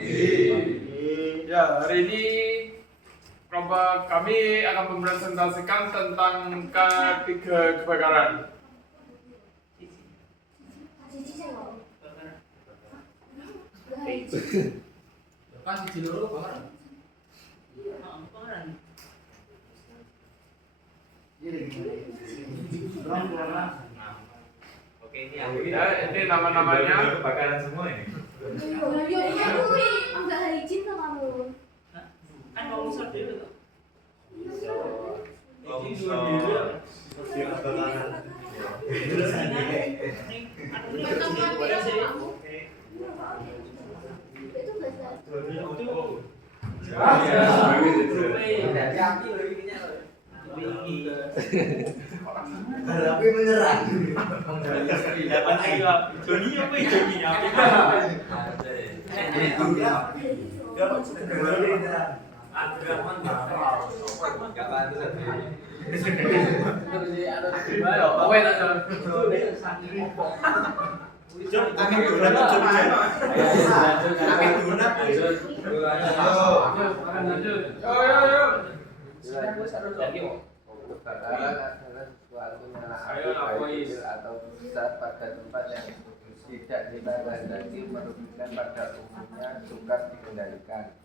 Ya, hari ini kelompok kami akan mempresentasikan tentang ketiga kebakaran. Oke, ini nama-namanya kebakaran semua ini. kan mau usul dulu tuh. Tapi menyerang. Dapat ayo. Joni apa ya Joni? Kebakaran adalah suatu nyala api kecil atau besar pada tempat yang tidak kita kehendaki, merugikan pada umumnya, sukar dikendalikan.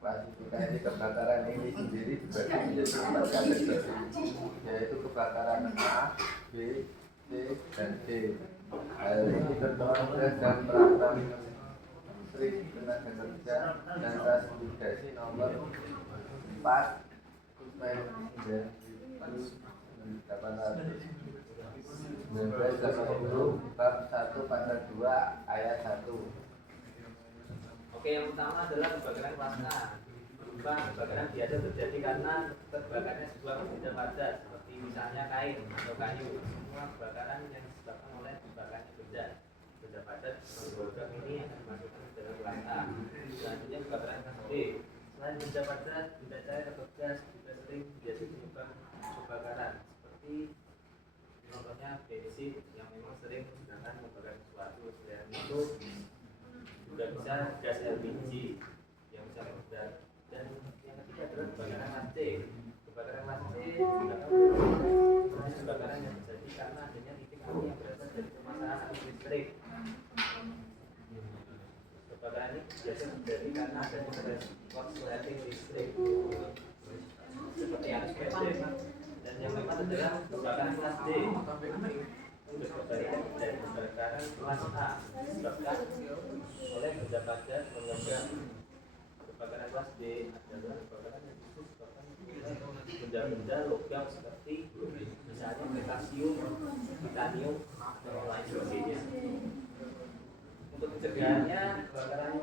Klasifikasi kebakaran ini sendiri dibagi menjadi 4 kategori, yaitu kebakaran A, B, C, dan D. Hal ini tertuang dalam peraturan Menteri Tenaga Kerja dan Transmigrasi nomor 4 bab 1 pasal 2 ayat 1. Oke, yang utama adalah kebakaran kelas A. Berupa kebakaran biasa terjadi karena terbakarnya sebuah benda padat, seperti misalnya kain atau kayu. Semua kebakaran yang disebabkan oleh terbakarnya benda padat atau logam ini akan dimasukkan ke dalam kelas A. Selanjutnya kebakaran kelas B. Selain benda padat, benda cair atau gas juga sering menjadi penyebab kebakaran, seperti contohnya bensin yang memang sering menggunakan membakar sesuatu. Selain itu juga bisa gas LPG yang bisa meledak. Dan yang ketiga adalah kebakaran kelas C. Kebakaran kelas C jenis kebakaran yang terjadi karena adanya titik api yang berasal dari pemasangan arus listrik. Kebakaran ini biasa terjadi karena adanya korsleting listrik seperti arus pendek. Dan yang keempat adalah kebakaran kelas D. Berbeda dari kebakaran kelas A disebabkan oleh benda padat logam. Kebakaran kelas D adalah kebakaran yang disebabkan oleh benda-benda logam seperti misalnya potassium, titanium, dan lain sebagainya. Untuk pencegahannya, kebakaran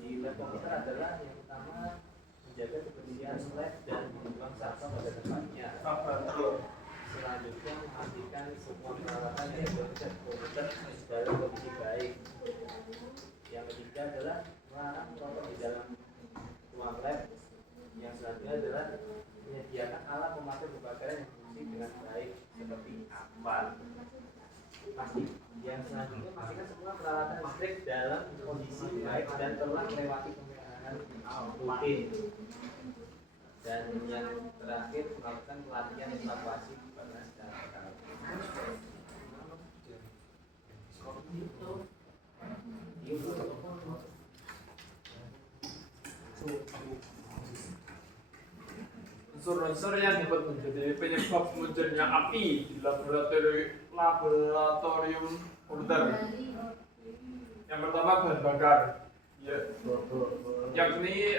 di lab komputer adalah yang utama menjaga kebersihan lab dan membuang sampah pada tempatnya. Selanjutnya memastikan semua peralatan yang bekerja komputer dalam kondisi baik. Yang ketiga adalah melarang merokok di dalam ruang lab. Yang selanjutnya adalah menyediakan alat pemadam kebakaran yang berfungsi dengan baik seperti apa? Yang selanjutnya pastikan semua peralatan listrik dalam kondisi baik dan telah melewati pemeriksaan rutin. Dan yang terakhir melakukan pelatihan evakuasi kebakaran secara berkala. Unsur-unsur yang dapat menjadi penyebab munculnya api di laboratorium komputer. Yang pertama bahan bakar, yakni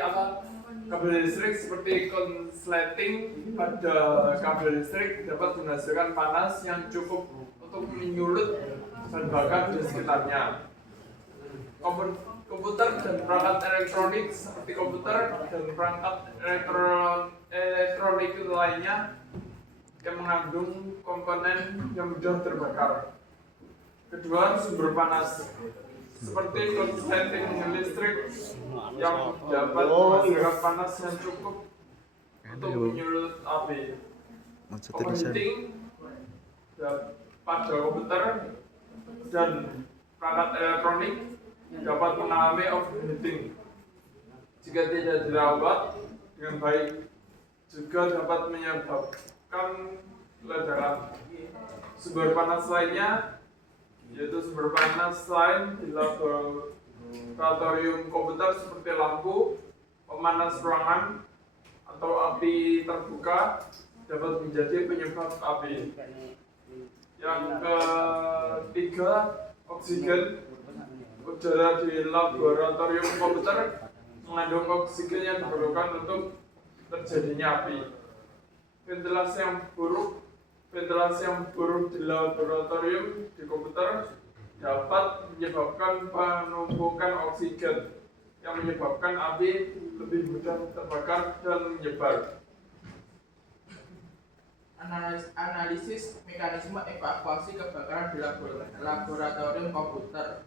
kabel listrik seperti konsleting pada kabel listrik dapat menghasilkan panas yang cukup untuk menyulut bahan bakar di sekitarnya. Komputer dan perangkat elektronik seperti komputer dan perangkat elektronik lainnya yang mengandung komponen yang mudah terbakar. Kedua, sumber panas seperti konsleting listrik yang dapat menghasilkan panas yang cukup untuk menyulut api. Penting pada komputer dan perangkat elektronik dapat mengalami overheating jika tidak dirawat dengan baik, juga dapat menyebabkan ledakan. Sumber panas lainnya yaitu sumber panas lain di laboratorium komputer seperti lampu, pemanas ruangan, atau api terbuka dapat menjadi penyebab api. Yang ketiga, oksigen. Udara di laboratorium komputer mengandung oksigen yang diperlukan untuk terjadinya api. Ventilasi yang buruk di laboratorium di komputer dapat menyebabkan penumpukan oksigen yang menyebabkan api lebih mudah terbakar dan menyebar. Analisis mekanisme evakuasi kebakaran di laboratorium komputer.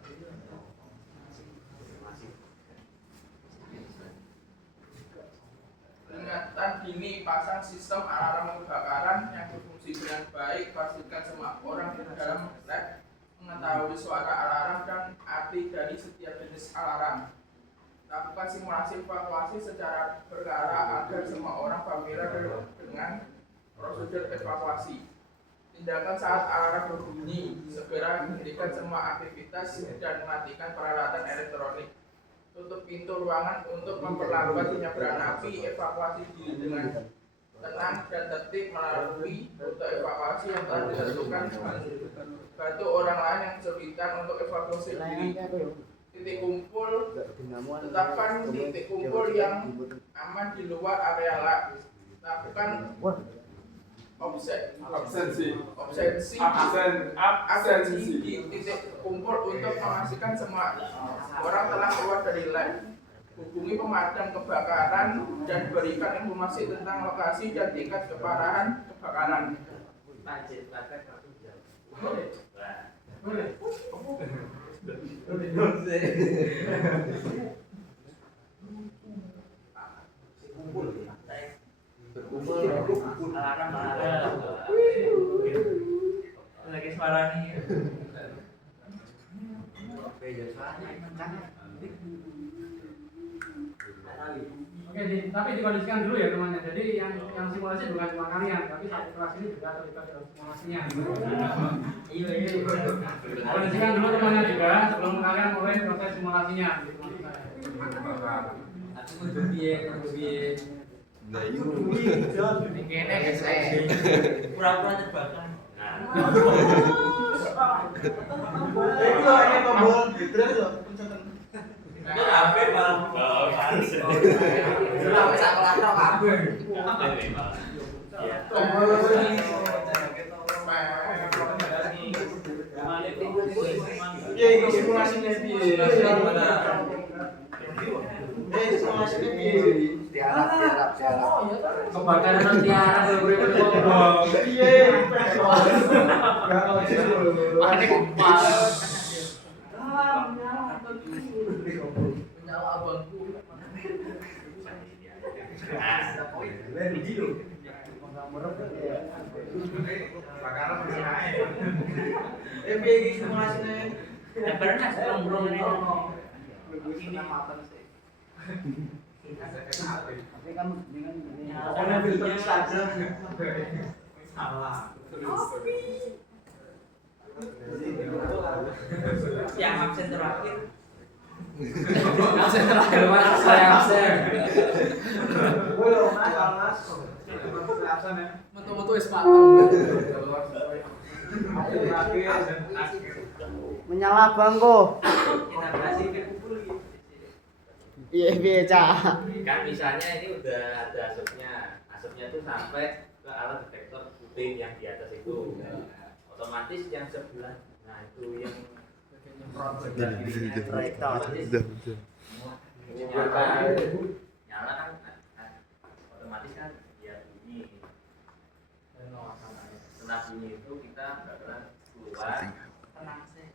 Peringatan dini, pasang sistem alarm kebakaran yang berfungsi dengan baik. Pastikan semua orang di dalam lab mengetahui suara alarm dan arti dari setiap jenis alarm. Lakukan simulasi evakuasi secara berkala agar semua orang familiar dengan prosedur evakuasi. Tindakan saat alarm berbunyi, segera hentikan semua aktivitas dan matikan peralatan elektronik. Tutup pintu ruangan untuk memperlambat penyebaran api. Evakuasi diri dengan tenang dan tertib melalui rute evakuasi yang telah ditentukan. Bantu orang lain yang kesulitan untuk evakuasi diri. Titik kumpul, tetapkan titik kumpul yang aman di luar area lab. Lakukan absensi di titik kumpul untuk memastikan semua orang telah keluar dari lab. Hubungi pemadam kebakaran dan berikan informasi tentang lokasi dan tingkat keparahan kebakaran. Lagi suara nih. Oke, tapi dikondisikan dulu ya temannya. Jadi yang simulasi bukan cuma kalian, tapi satu kelas ini juga terlibat dalam simulasinya. Iya. Kondisikan dulu temannya juga sebelum kalian mulai proses simulasinya. Aku kudu piye. Kene guys. Pura-pura tebakan. Itu hanya pembohong Gibran loh, pencetan. Itu kabeh malah harus. Sudah bisa kelakar kabeh. Ya, ini simulasinya piye? Simulasinya piye? Tiarap. Kebakaran tiara berbeda ngomong. Piye? Ada kumpal. Menyala abangku. Bakaran masih naik. Piye iki simulasinya? Pernah belum ini. Ini matang sih. Tapi kan dengan Pokoknya filter Instagram. salah. Yang absen terakhir. Absen terakhir mas, saya absen. Mas. Absen ya. Metu-metu wis pateng. Menyala bangku. Kita kasih ke kumpul gitu. Iya, Cak. Kan misalnya ini udah ada asapnya tuh sampai ke alat detektor putih yang di atas itu. Otomatis yang sebelah, nah itu yang Proyektor. nyala kan otomatis kan ya bunyi. Setelah bunyi itu kita bakalan keluar. Tenang sih.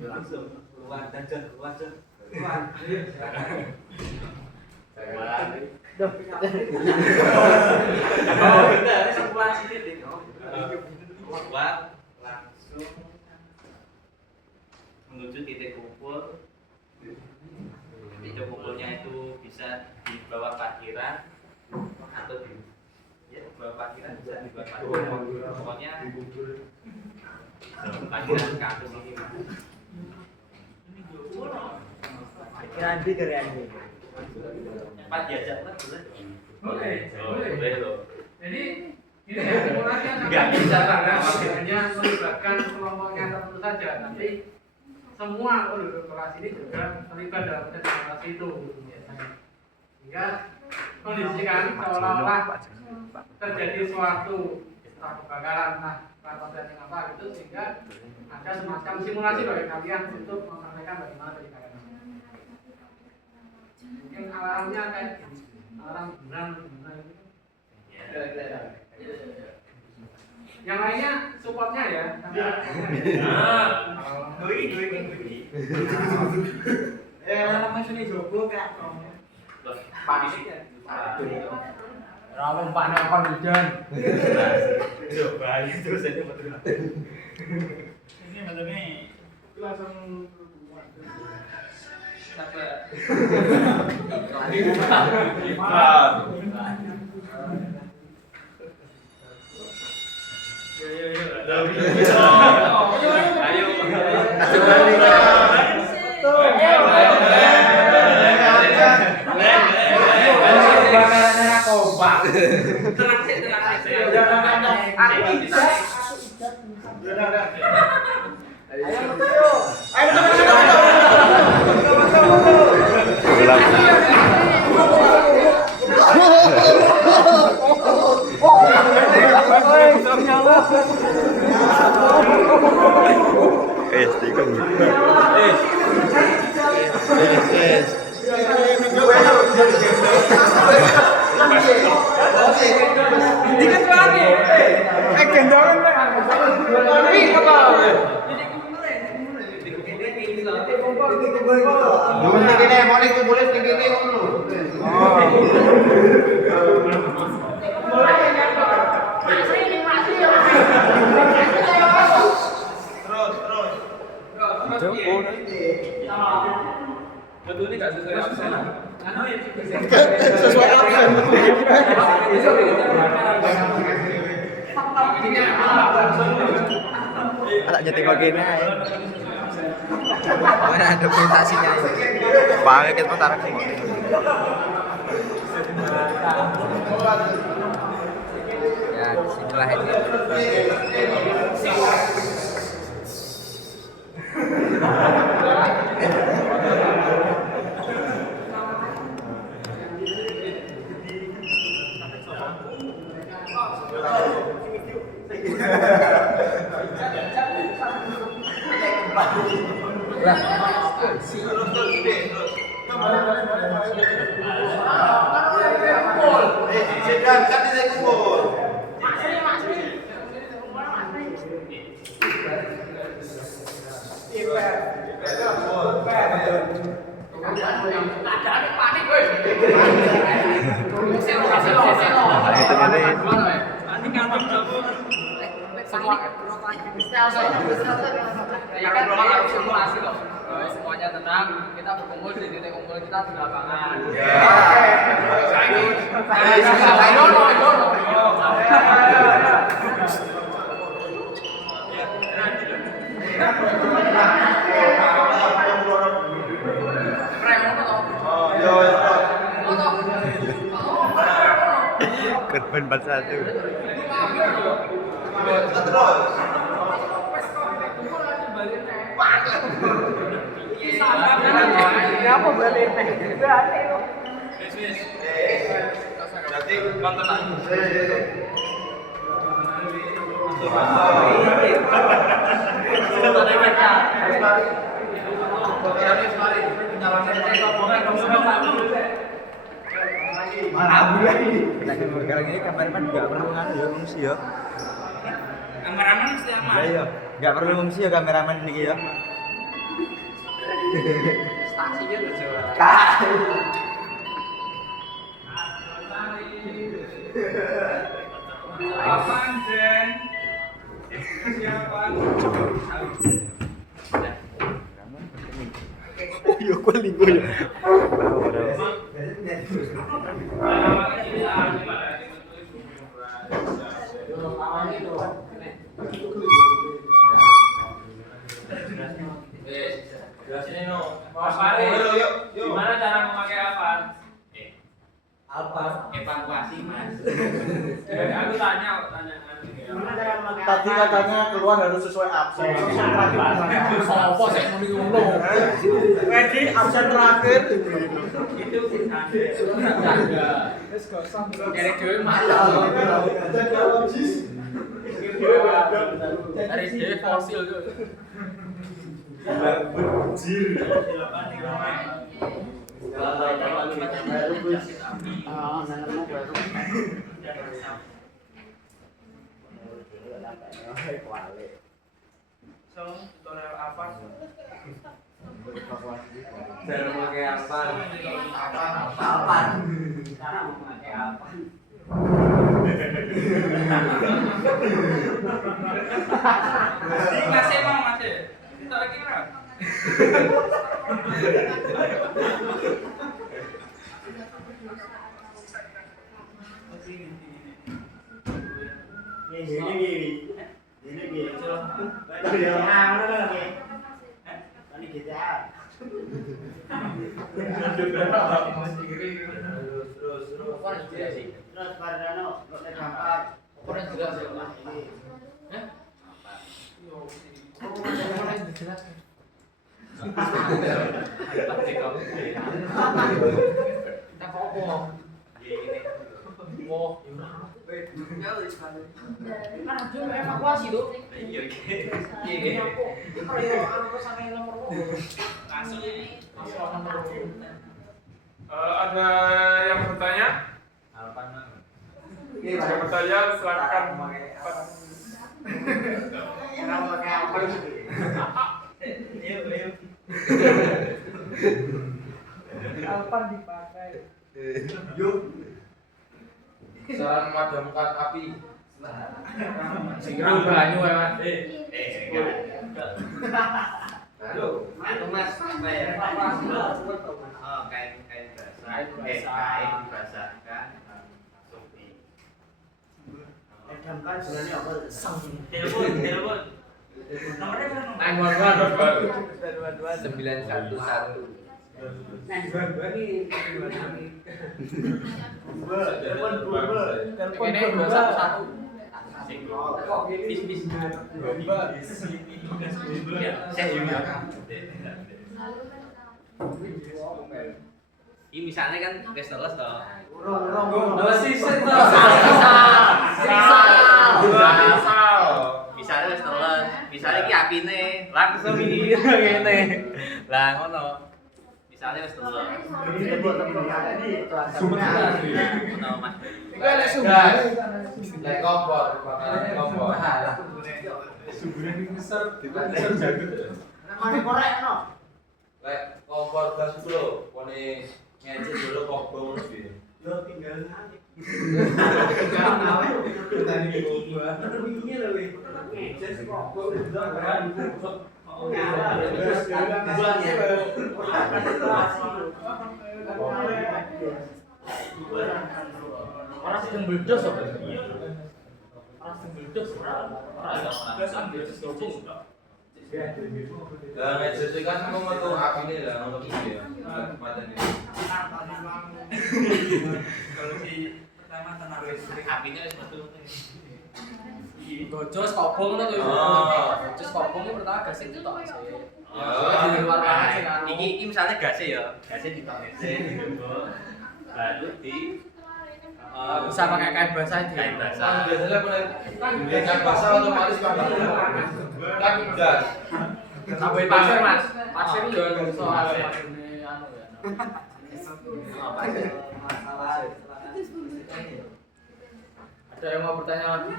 Ya langsung keluar dan keluar. Duh. Oh, benar, simulasi titik. Keluar langsung menuju titik kumpul. Titik kumpulnya itu bisa di bawah parkiran atau di bawah parkiran, bisa di bawah parkiran, pokoknya parkiran kampus ini. Nanti keren nih. Pak diajak lah Boleh. boleh loh. Jadi ini ya simulasi yang Nggak bisa, karena Pak. hanya melibatkan kelompoknya tertentu saja, tapi semua penduduk kelas ini juga terlibat dalam simulasi itu biasanya. Sehingga kondisikan seolah-olah terjadi suatu kebakaran, kebakaran apa gitu, sehingga ada semacam simulasi bagi kalian untuk mempraktekkan bagaimana penyelesaian. Mungkin alarmnya kayak alarm bulan gitu. Yang lainnya supportnya ya. Doi. Mas ini jogo kak. Panik. Rawon Pak Nelpon hujan. Coba terus aja betul. Ini betulnya Langsung Betul ini nggak sesuai absen. Sesuai absen. Anak jadi bagian aja. Mana dokumentasinya? Pakai kita taruh semua. Ya, disinilah ini. semuanya tenang, kita berkumpul di titik kumpul kita di lapangan. Korban 41. Apa balik? Berarti nonton lagi. Sekarang ini kameramen nggak perlu nganu ya ngungsi ya. Kameramen mesti aman. Iya, nggak perlu ngungsi ya kameramen ini ya. Stasinya loh Jawa. Apaan, Den? Siapa? Yo kok linggo ya. Mas Fari, gimana cara memakai apa? Apa? Evakuasi, Mas. Aku tanya. Tadi katanya keluar harus sesuai absen. Absen terakhir. Sopo sih muni ngono? Wedi absen terakhir. Itu Wis gosong. Nyari dhewe mata. Dari dhewe fosil tuh. Tutorial apa? Cara memakai apa? cara memakai apa? Masih mau masih. Tak kira. Evakuasi tuh. Ada yang bertanya? Yang bertanya silakan. Alpan dipakai. Cara memadamkan api. Siram banyu ya, Mas. Halo, itu Mas apa ya? Oh, kain basah. Kain dibasahkan masuk di telepon. Nomornya berapa? 911. Ini 211. Bis. Ya, saya juga. Ini misalnya kan restoran toh. Misalnya restoran, misalnya iki apine langsung ini ngene. Lah ngono. Misalnya restoran. Ono Mas. Iku ada sumber. Lek kompor, kebakaran kompor. Lek kompor gas iku lho, kone ngecek dulu kompor ngono piye. Orang sedang meledos apa? Orang sedang meledos. Lah ngecek kan kok metu apine lah ngono piye ya. Matane. Kalau si pertama tenang listrik apinya wis metu. Gojos kopong ngono tuh. Oh. Gojos kopong itu pertama gasnya itu tok. Oh. Di luar banget sih kan. Iki misalnya gasnya ya, gasnya ditongin baru di Bisa pakai kain basah itu. kain basah. Biasanya mulai kan basah otomatis kan gas. Sampai pasir Mas. Pasir itu juga nggak soal ini anu ya. Ada yang mau bertanya lagi?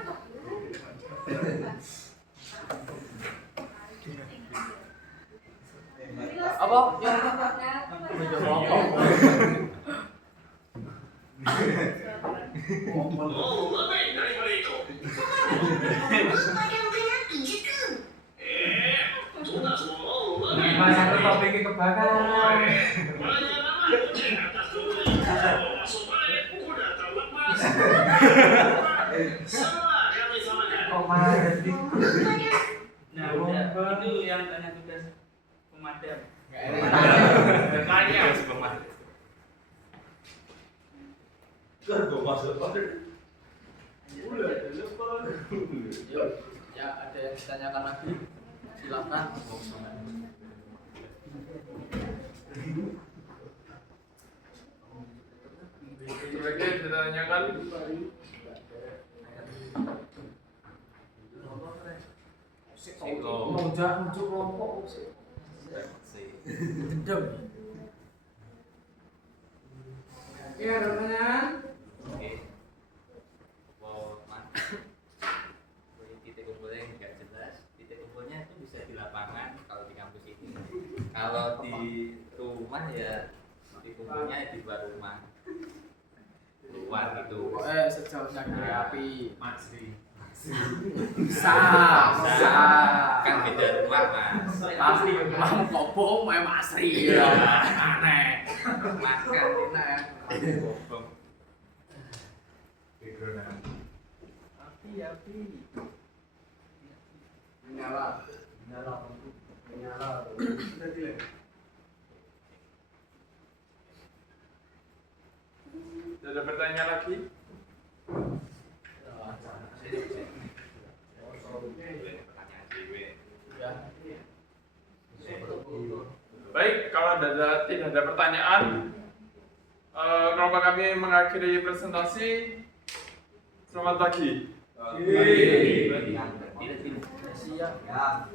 Apa? Yang Mas, aku topiknya kebakaran. Nah, udah itu yang tanya tugas pemadam. Tanya. Yuk, ya ada yang ditanyakan lagi, silakan. Sebagai ditanyakan. Oke, ada pertanyaan? Oke. Titik kumpulnya nggak jelas. Titik kumpulnya itu bisa di lapangan kalau di kampus ini. Kalau di rumah ya titik kumpulnya di luar rumah. Luar gitu. Sejauhnya dari api. Bisa. Kan beda rumah mas. Pasti mau kobong, mau masri. Aneh. Makan enak. Bobong. Api. Menyala. Ada pertanyaan lagi? Baik, kalau tidak ada pertanyaan, kelompok kami mengakhiri presentasi. Selamat pagi. Siap.